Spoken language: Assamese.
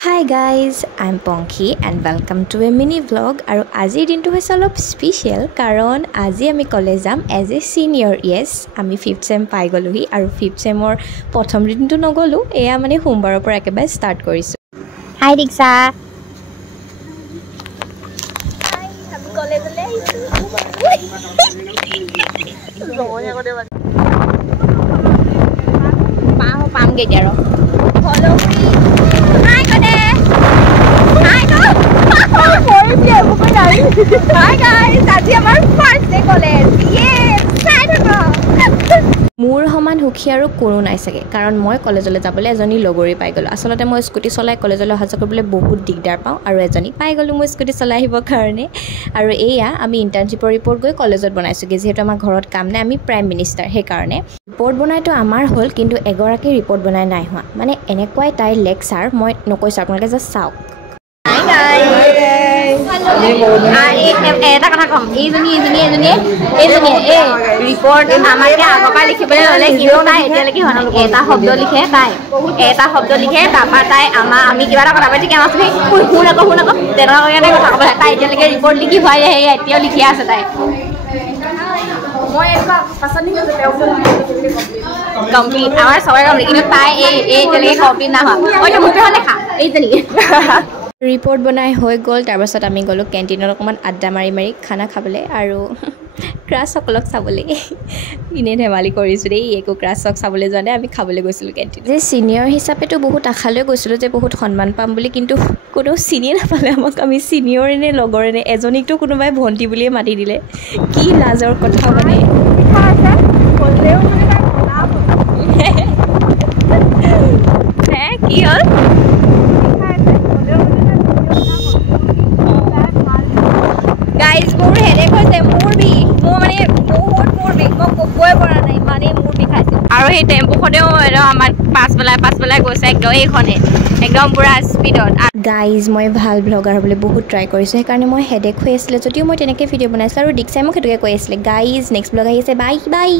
Hi guys, I'm Ponky and welcome to a mini vlog. আৰু আজিৰ দিনটো হৈছে অলপ স্পেশাল কাৰণ আজি আমি কলেজ যাম এজ এ সিনিয়ৰ। yes আমি 5th sem পাই গলোহি আৰু 5th semৰ প্ৰথম দিনটো নগলো, এয়া মানে সোমবাৰৰ পৰা একেবাৰে ষ্টাৰ্ট কৰিছো। হাই দীক্ষা। হাই আমি কলেজলৈ আহিছো। পামগে এতিয়া আৰু ফলো Hi guys, আজি আমাৰ ফাৰ্স্ট ডে কলেজ। মোৰ সমান সুখী আৰু কোনো নাই চাগে কাৰণ মই কলেজলৈ যাবলৈ এজনী লগৰী পাই গ'লো। আচলতে মই স্কুটি চলাই কলেজলৈ অহা যোৱা কৰিবলৈ বহুত দিগদাৰ পাওঁ আৰু এজনী পাই গ'লো মই স্কুটি চলাই আহিবৰ কাৰণে। আৰু এয়া আমি ইণ্টাৰ্ণশ্বিপৰ ৰিপৰ্ট গৈ কলেজত বনাইছোঁগৈ, যিহেতু আমাৰ ঘৰত কাম নাই, আমি প্ৰাইম মিনিষ্টাৰ। সেইকাৰণে ৰিপৰ্ট বনাইতো আমাৰ হ'ল, কিন্তু এগৰাকী ৰিপৰ্ট বনাই নাই হোৱা। মানে এনেকুৱাই তাইৰ লেকচাৰ, মই নকৈছোঁ, আপোনালোকে জাষ্ট চাওক। এটা কথা কম, এইজনী ৰিপৰ্ট আমাকে আগৰ পৰা লিখিবলৈ ল'লে, কিন্তু তাই এতিয়ালৈকে হোৱা নাই। এটা শব্দ লিখে তাই, তাৰপৰা তাই আমি কিবা এটা কথা পাতি শুন আকৌ তেনেকুৱা কাৰণে কথা ক'ব লাগে। তাই এতিয়ালৈকে ৰিপৰ্ট লিখি হোৱাই এতিয়াও লিখি আছে তাই। কমপ্লিট আমাৰ চবৰে কমপ্লিট, কিন্তু তাই এতিয়ালৈকে কমপ্লিট নাই হোৱা। মোৰ দেখা এইজনী ৰিপৰ্ট বনাই হৈ গ'ল। তাৰপাছত আমি গ'লোঁ কেণ্টিনত অকণমান আড্ডা মাৰি খানা খাবলৈ আৰু ক্ৰাছসকলক চাবলৈ। এনেই ধেমালি কৰিছোঁ দেই, একো ক্ৰাছক চাবলৈ যোৱা নাই, আমি খাবলৈ গৈছিলোঁ কেণ্টিনত। যে ছিনিয়ৰ হিচাপেতো বহুত আশা লৈ গৈছিলোঁ যে বহুত সন্মান পাম বুলি, কিন্তু কোনো চিনিয়ে নাপালে আমাক। আমি ছিনিয়ৰ নে লগৰ নে, এজনীকতো কোনোবাই ভণ্টি বুলিয়ে মাতি দিলে। কি লাজৰ কথা মানে। কি হ'ল? গাইজ মোৰ হেডেক হৈছে, মোৰ বিষ, মোৰ মানে বহুত মোৰ বিষ, মই ক'বই পৰা নাই, ইমানেই মোৰ বিষাইছে। আৰু সেই টেম্পুখনেও আমাক পাছ পেলাই গৈছে একদম, এইখনে একদম পুৰা স্পীডত। গাইজ মই ভাল ব্লগাৰ হ'বলৈ বহুত ট্ৰাই কৰিছোঁ, সেইকাৰণে মই হেডেক হৈ আছিলে যদিও মই তেনেকৈ ভিডিঅ' বনাইছিলোঁ আৰু দীক্ষাই মোক সেইটোকে কৈ আছিলে। গাইজ নেক্সট ব্লগ আহিছে, বাই বাই।